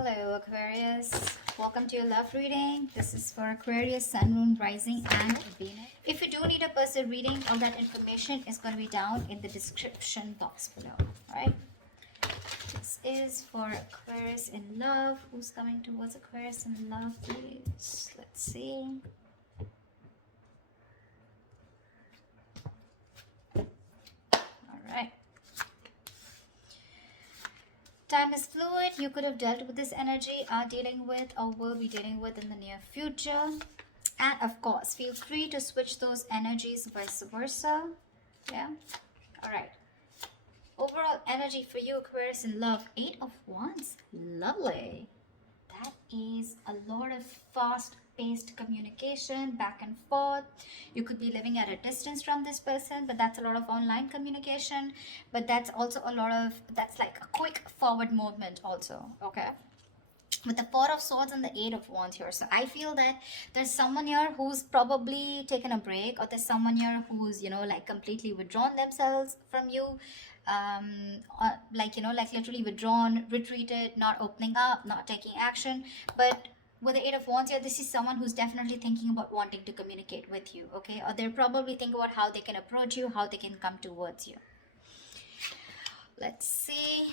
Hello Aquarius, welcome to your love reading. This is for Aquarius, Sun, Moon, Rising and Venus. If you do need a personal reading, all that information is going to be down in the description box below. Alright, this is for Aquarius in love. Who's coming towards Aquarius in love, please? Let's see. Alright. Time is fluid. You could have dealt with this energy, are dealing with, or will be dealing with in the near future. And of course, feel free to switch those energies, vice versa. Yeah. All right. Overall energy for you, Aquarius in love, 8 of Wands. Lovely. That is a lot of fast-paced communication, back and forth. You could be living at a distance from this person, but that's a lot of online communication. But that's also a lot of, that's like a quick forward movement also, okay? With the Four of Swords and the Eight of Wands here. So I feel that there's someone here who's probably taken a break, or there's someone here who's, like completely withdrawn themselves from you. Like literally withdrawn, retreated, not opening up, not taking action. But with the Eight of Wands here, this is someone who's definitely thinking about wanting to communicate with you, okay? Or they're probably thinking about how they can approach you, how they can come towards you. Let's see.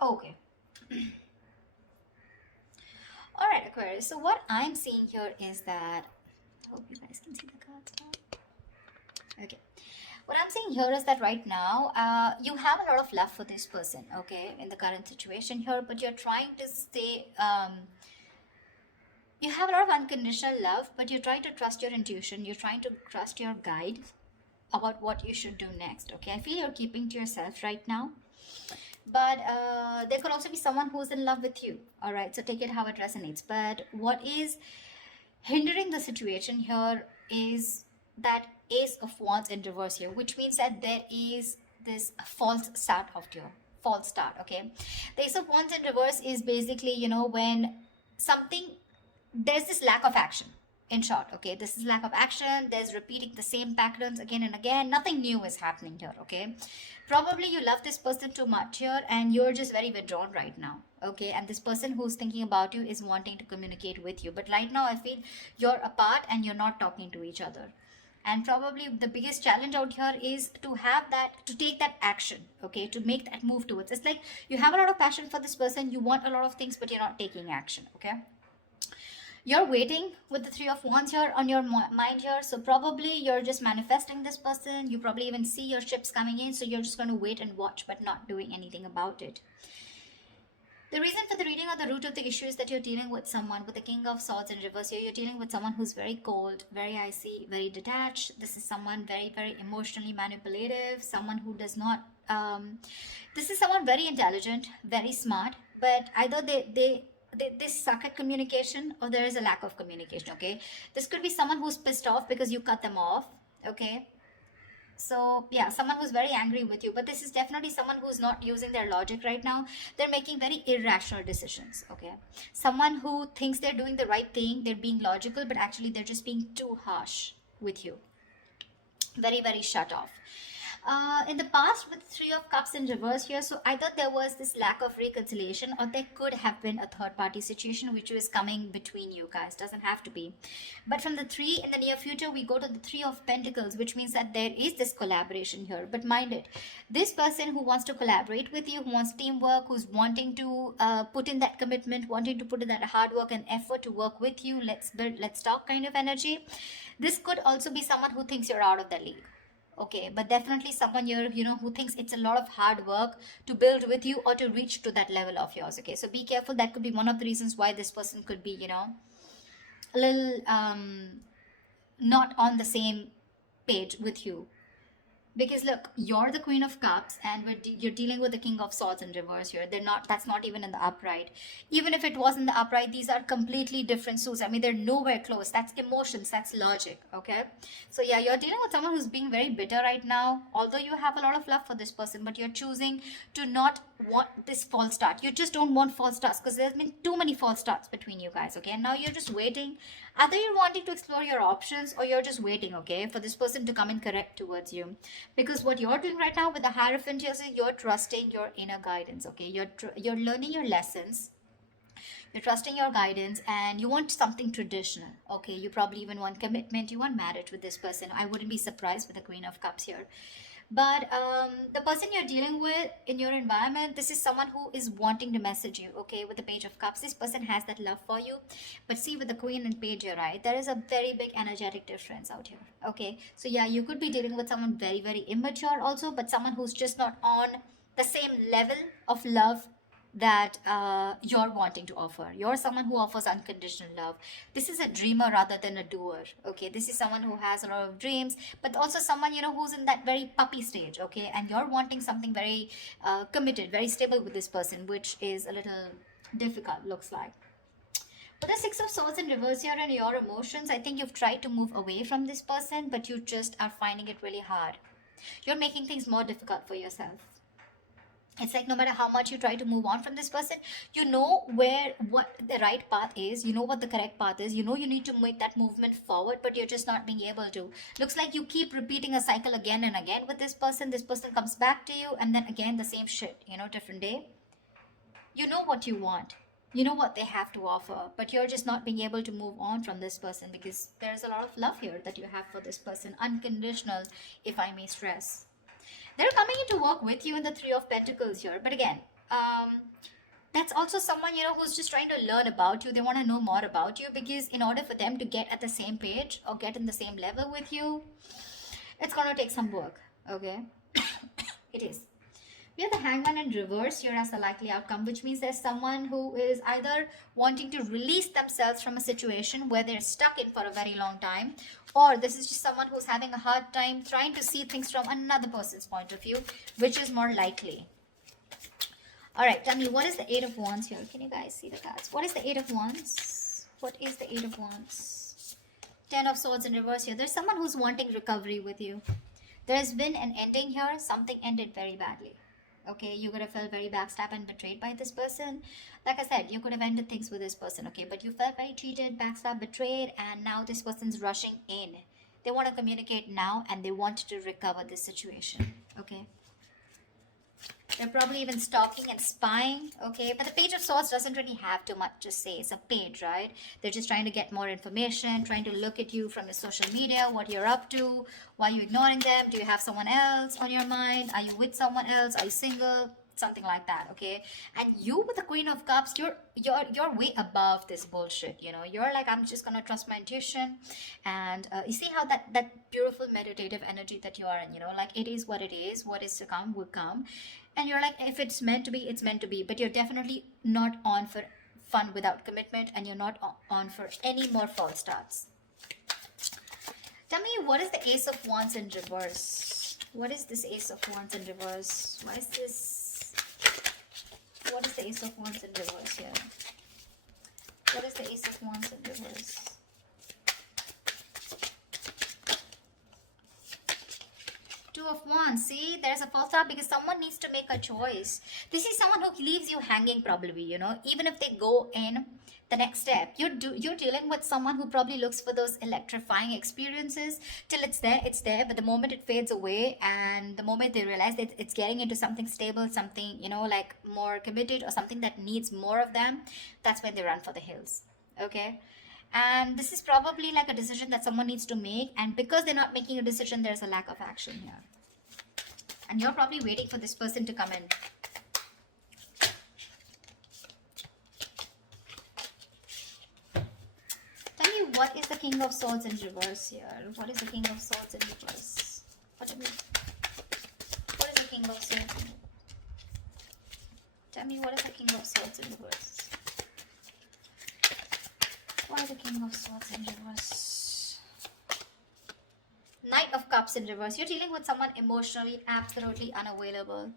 Okay. All right, Aquarius. So what I'm seeing here is that, I hope you guys can see the cards now. Okay. What I'm seeing here is that right now, you have a lot of love for this person, okay, in the current situation here, but you're trying to stay, you have a lot of unconditional love, but you're trying to trust your intuition. You're trying to trust your guide about what you should do next, okay? I feel you're keeping to yourself right now. But there could also be someone who's in love with you. All right, so take it how it resonates. But what is hindering the situation here is that Ace of Wands in reverse here, which means that there is this false start of your false start, okay? The Ace of Wands in reverse is basically, when something, there's this lack of action. In short, okay, this is lack of action. There's repeating the same patterns again and again. Nothing new is happening here, okay? Probably you love this person too much here and you're just very withdrawn right now, okay? And this person who's thinking about you is wanting to communicate with you. But right now I feel you're apart and you're not talking to each other. And probably the biggest challenge out here is to have that, to take that action, okay? To make that move towards. It's like you have a lot of passion for this person. You want a lot of things, but you're not taking action, okay? You're waiting with the Three of Wands here on your mind here. So probably you're just manifesting this person. You probably even see your ships coming in. So you're just going to wait and watch, but not doing anything about it. The reason for the reading or the root of the issue is that you're dealing with someone with the King of Swords in reverse here. You're dealing with someone who's very cold, very icy, very detached. This is someone very, very emotionally manipulative. Someone who does not... this is someone very intelligent, very smart. But either they suck at communication or there is a lack of communication, okay? This could be someone who's pissed off because you cut them off, okay? So yeah, someone who's very angry with you, but this is definitely someone who's not using their logic right now. They're making very irrational decisions, okay? Someone who thinks they're doing the right thing, they're being logical, but actually they're just being too harsh with you. Very, very shut off. In the past with Three of Cups in reverse here, so either there was this lack of reconciliation or there could have been a third party situation which was coming between you guys. Doesn't have to be. But from the three in the near future, we go to the Three of Pentacles, which means that there is this collaboration here. But mind it, this person who wants to collaborate with you, who wants teamwork, who's wanting to put in that commitment, wanting to put in that hard work and effort to work with you, let's build, let's talk kind of energy. This could also be someone who thinks you're out of the league. Okay, but definitely someone here, who thinks it's a lot of hard work to build with you or to reach to that level of yours. Okay, so be careful. That could be one of the reasons why this person could be, a little not on the same page with you. Because look, you're the Queen of Cups, and you're dealing with the King of Swords in reverse here. They're not. That's not even in the upright. Even if it was in the upright, these are completely different suits. I mean, they're nowhere close. That's emotions. That's logic. Okay. So yeah, you're dealing with someone who's being very bitter right now. Although you have a lot of love for this person, but you're choosing to not want this false start. You just don't want false starts because there's been too many false starts between you guys. Okay. And now you're just waiting. Either you're wanting to explore your options, or you're just waiting, okay, for this person to come in correct towards you. Because what you're doing right now with the Hierophant is you're trusting your inner guidance, okay? You're learning your lessons. You're trusting your guidance, and you want something traditional, okay? You probably even want commitment. You want marriage with this person. I wouldn't be surprised with the Queen of Cups here. But the person you're dealing with in your environment, this is someone who is wanting to message you, okay? With the Page of Cups, this person has that love for you. But see, with the Queen and Page here, right, there is a very big energetic difference out here, okay? So yeah, you could be dealing with someone very, very immature also, but someone who's just not on the same level of love that you're wanting to offer. You're someone who offers unconditional love. This is a dreamer rather than a doer, okay? This is someone who has a lot of dreams, but also someone, you know, who's in that very puppy stage, okay? And you're wanting something very committed, very stable with this person, which is a little difficult, looks like. But the Six of Swords in reverse here and your emotions, I think you've tried to move away from this person, but you just are finding it really hard. You're making things more difficult for yourself. It's like no matter how much you try to move on from this person, you know what the right path is, you know what the correct path is, you know you need to make that movement forward, but you're just not being able to. Looks like you keep repeating a cycle again and again with this person. This person comes back to you, and then again the same shit, you know, different day. You know what you want, you know what they have to offer, but you're just not being able to move on from this person because there's a lot of love here that you have for this person, unconditional, if I may stress. They're coming in to work with you in the Three of Pentacles here. But again, that's also someone, you know, who's just trying to learn about you. They want to know more about you, because in order for them to get at the same page or get in the same level with you, it's going to take some work, okay? It is. We have the Hangman in reverse here as the likely outcome, which means there's someone who is either wanting to release themselves from a situation where they're stuck in for a very long time, or this is just someone who's having a hard time trying to see things from another person's point of view, which is more likely. All right, tell me, what is the Eight of Wands here? Can you guys see the cards? What is the Eight of Wands? What is the Eight of Wands? Ten of Swords in reverse here. There's someone who's wanting recovery with you. There's been an ending here. Something ended very badly. Okay, you could have felt very backstabbed and betrayed by this person. Like I said, you could have ended things with this person, okay? But you felt very cheated, backstabbed, betrayed, and now this person's rushing in. They want to communicate now, and they want to recover this situation, okay? They're probably even stalking and spying, okay? But the Page of Swords doesn't really have too much to say. It's a page, right? They're just trying to get more information, trying to look at you from your social media, what you're up to, why are you ignoring them? Do you have someone else on your mind? Are you with someone else? Are you single? Something like that, okay? And you with the Queen of Cups, you're way above this bullshit, you know? You're like, I'm just gonna trust my intuition. And you see how that beautiful meditative energy that you are in, you know? Like, it is. What is to come will come. And you're like, if it's meant to be, it's meant to be. But you're definitely not on for fun without commitment, and you're not on for any more false starts. Tell me, what is the Ace of Wands in reverse? What is this Ace of Wands in reverse? What is this? What is the Ace of Wands in reverse here? What is the Ace of Wands in reverse? Two of Wands. See, there's a false start because someone needs to make a choice. This is someone who leaves you hanging probably, you know, even if they go in the next step. You're dealing with someone who probably looks for those electrifying experiences till it's there, but the moment it fades away and the moment they realize that it's getting into something stable, something, you know, like more committed or something that needs more of them, that's when they run for the hills, okay? And this is probably like a decision that someone needs to make, and because they're not making a decision, there's a lack of action here. And you're probably waiting for this person to come in. Tell me, what is the King of Swords in reverse here? What is the King of Swords in reverse? What is the King of Swords in reverse? Tell me, what is the King of Swords in reverse? Why the King of Swords in reverse? Knight of Cups in reverse. You're dealing with someone emotionally absolutely unavailable.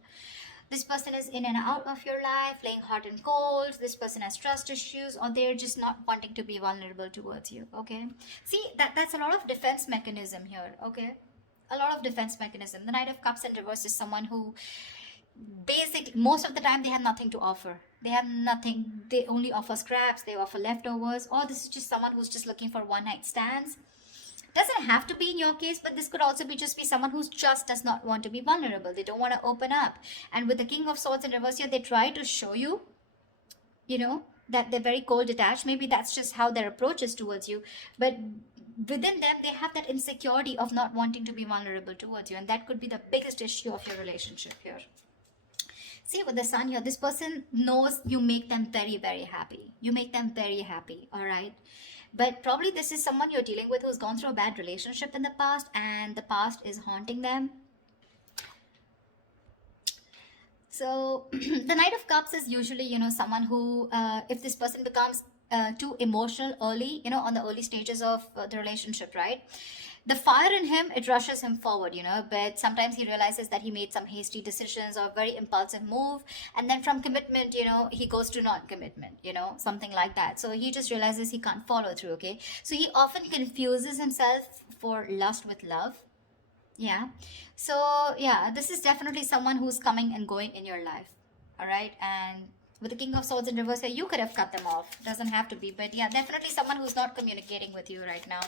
This person is in and out of your life, playing hot and cold. This person has trust issues, or they're just not wanting to be vulnerable towards you. Okay, see, that's a lot of defense mechanism here. Okay, a lot of defense mechanism. The Knight of Cups in reverse is someone who basically most of the time they have nothing to offer. They have nothing. They only offer scraps, they offer leftovers, or this is just someone who's just looking for one night stands. Doesn't have to be in your case, but this could also be just be someone who just does not want to be vulnerable. They don't want to open up. And with the King of Swords in reverse here, they try to show you, you know, that they're very cold detached. Maybe that's just how their approach is towards you, but within them they have that insecurity of not wanting to be vulnerable towards you, and that could be the biggest issue of your relationship here. See, with the Sun here, this person knows you make them very, very happy. You make them very happy, all right? But probably this is someone you're dealing with who's gone through a bad relationship in the past, and the past is haunting them. So the Knight of Cups is usually, you know, someone who, if this person becomes too emotional early, you know, on the early stages of the relationship, right? The fire in him, it rushes him forward, you know, but sometimes he realizes that he made some hasty decisions or very impulsive move. And then from commitment, you know, he goes to non-commitment, you know, something like that. So he just realizes he can't follow through, okay? So he often confuses himself for lust with love. Yeah. So, yeah, this is definitely someone who's coming and going in your life. All right. And with the King of Swords in reverse here, you could have cut them off. Doesn't have to be, but yeah, definitely someone who's not communicating with you right now.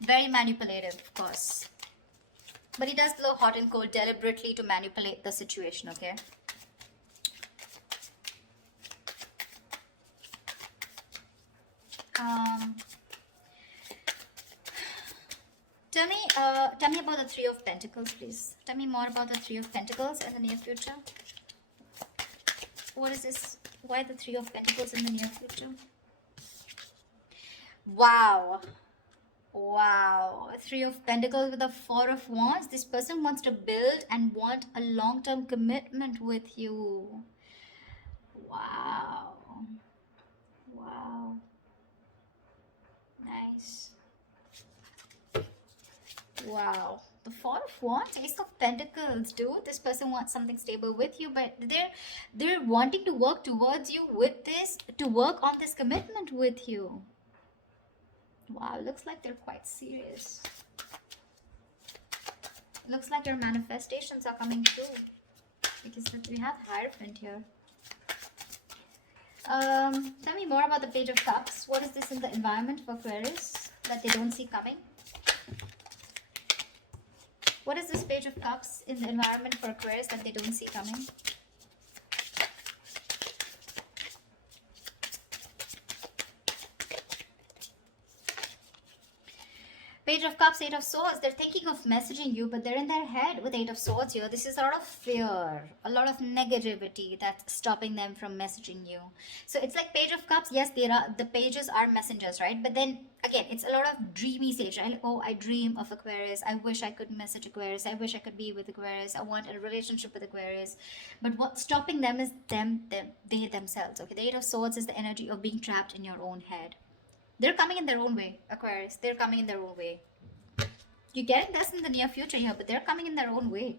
Very manipulative, of course. But he does blow hot and cold deliberately to manipulate the situation, okay? Tell me about the Three of Pentacles, please. Tell me more about the Three of Pentacles in the near future. What is this? Why the Three of Pentacles in the near future? Wow. Wow. Three of Pentacles with the Four of Wands. This person wants to build and want a long-term commitment with you. Wow. Wow. Nice. Wow. The Four of Wands, Ace of Pentacles, dude. This person wants something stable with you, but they're wanting to work towards you with this, to work on this commitment with you. Wow, looks like they're quite serious. Looks like your manifestations are coming true, because we have Hierophant here. Tell me more about the Page of Cups. What is this in the environment for Aquarius that they don't see coming? What is this Page of Cups in the environment for Aquarius that they don't see coming? Page of Cups, Eight of Swords. They're thinking of messaging you, but they're in their head with Eight of Swords here. This is a lot of fear, a lot of negativity that's stopping them from messaging you. So it's like Page of Cups. Yes, the pages are messengers, right? But then again, it's a lot of dreamy stage, right? Oh, I dream of Aquarius. I wish I could message Aquarius. I wish I could be with Aquarius. I want a relationship with Aquarius. But what's stopping them is they themselves. Okay, the Eight of Swords is the energy of being trapped in your own head. They're coming in their own way, Aquarius. They're coming in their own way. You're getting this in the near future here, but they're coming in their own way.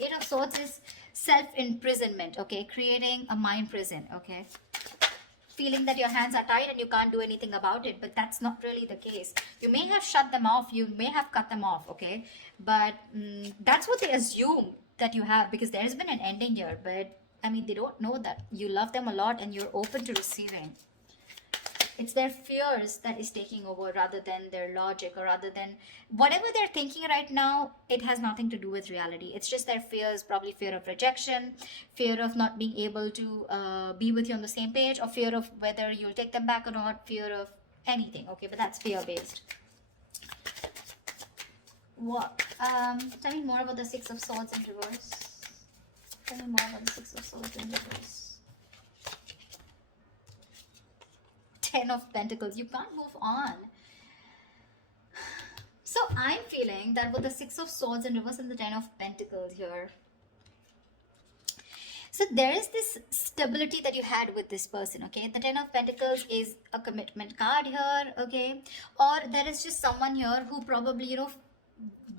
Eight of Swords is self-imprisonment, okay? Creating a mind prison, okay? Feeling that your hands are tied and you can't do anything about it, but that's not really the case. You may have shut them off, you may have cut them off, okay? But that's what they assume that you have, because there's been an ending here, but I mean, they don't know that you love them a lot and you're open to receiving. It's their fears that is taking over rather than their logic, or rather than whatever they're thinking right now. It has nothing to do with reality. It's just their fears, probably fear of rejection, fear of not being able to be with you on the same page, or fear of whether you'll take them back or not, fear of anything. Okay, but that's fear based. What? Tell me more about the Six of Swords in reverse. Tell me more about the Six of Swords in reverse. Ten of Pentacles. You can't move on. So I'm feeling that with the Six of Swords in reverse and the Ten of Pentacles here, so there is this stability that you had with this person, okay? The Ten of Pentacles is a commitment card here, okay? Or there is just someone here who probably, you know,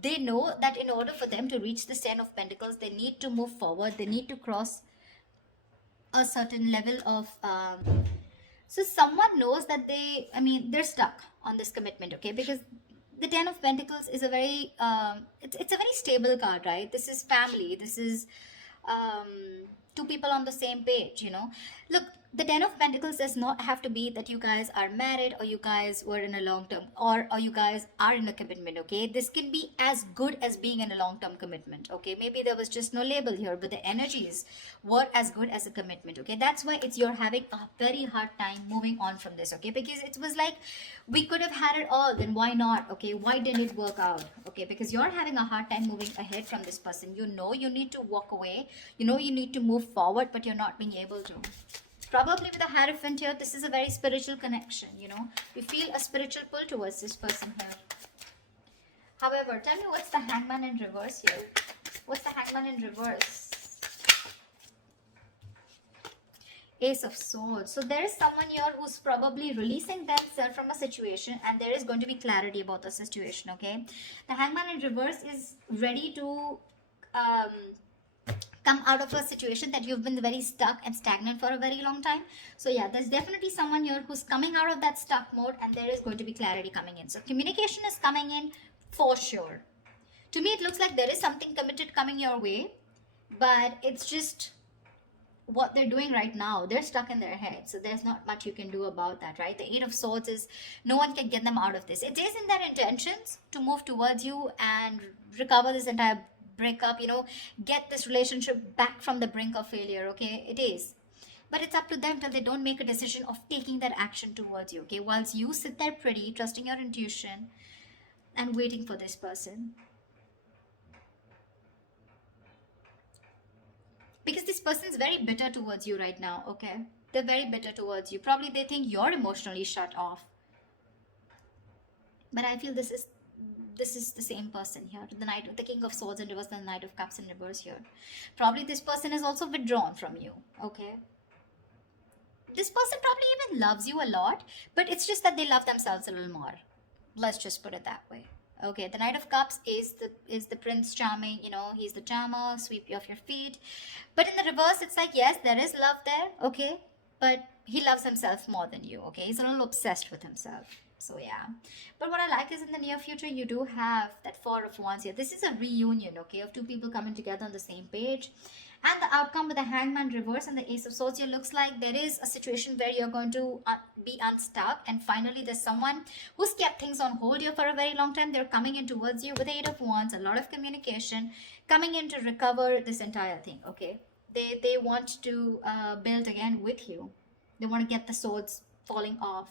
they know that in order for them to reach this 10 of Pentacles, they need to move forward, they need to cross a certain level of so someone knows that they're stuck on this commitment, okay? Because the 10 of Pentacles is a very it's a very stable card, right? This is family, this is two people on the same page, you know. Look, the 10 of Pentacles does not have to be that you guys are married or you guys were in a long term or you guys are in a commitment, okay? This can be as good as being in a long term commitment, okay? Maybe there was just no label here, but the energies were as good as a commitment, okay? That's why you're having a very hard time moving on from this, okay? Because it was like we could have had it all, then why not, okay? Why didn't it work out, okay? Because you're having a hard time moving ahead from this person. You know you need to walk away, you know you need to move forward, but you're not being able to. Probably with a Hierophant here, this is a very spiritual connection, you know. You feel a spiritual pull towards this person here. However, tell me what's the Hangman in reverse here? What's the Hangman in reverse? Ace of Swords. So there is someone here who's probably releasing themselves from a situation and there is going to be clarity about the situation, okay? The Hangman in reverse is ready to come out of a situation that you've been very stuck and stagnant for a very long time. So yeah, there's definitely someone here who's coming out of that stuck mode and there is going to be clarity coming in. So communication is coming in for sure. To me, it looks like there is something committed coming your way, but it's just what they're doing right now. They're stuck in their head, so there's not much you can do about that, right? The Eight of Swords is no one can get them out of this. It is in their intentions to move towards you and recover this entire breakup, you know, get this relationship back from the brink of failure, okay? It is, but it's up to them till they don't make a decision of taking that action towards you, okay? Whilst you sit there pretty, trusting your intuition and waiting for this person. Because this person's very bitter towards you right now, okay? They're very bitter towards you. Probably they think you're emotionally shut off. But I feel this is the same person here. The King of Swords in reverse, the Knight of Cups in reverse here. Probably this person is also withdrawn from you, okay? This person probably even loves you a lot, but it's just that they love themselves a little more. Let's just put it that way. Okay, the Knight of Cups is the Prince Charming, you know, he's the charmer, sweep you off your feet. But in the reverse, it's like, yes, there is love there, okay? But he loves himself more than you, okay? He's a little obsessed with himself. So yeah, but what I like is in the near future you do have that Four of Wands here. This is a reunion, okay, of two people coming together on the same page, and the outcome with the Hangman reverse and the Ace of Swords here looks like there is a situation where you're going to be unstuck, and finally there's someone who's kept things on hold here for a very long time. They're coming in towards you with the Eight of Wands, a lot of communication coming in to recover this entire thing, okay? They want to build again with you. They want to get the swords falling off.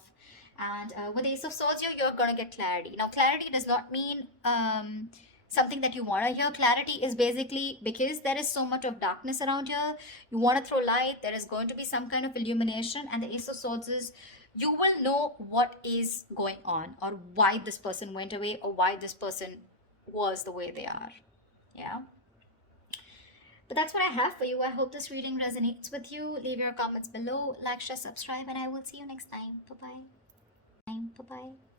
And with the Ace of Swords here, you're going to get clarity. Now, clarity does not mean something that you want to hear. Clarity is basically because there is so much of darkness around here. You want to throw light. There is going to be some kind of illumination. And the Ace of Swords is, you will know what is going on or why this person went away or why this person was the way they are. Yeah. But that's what I have for you. I hope this reading resonates with you. Leave your comments below. Like, share, subscribe, and I will see you next time. Bye-bye. Bye-bye.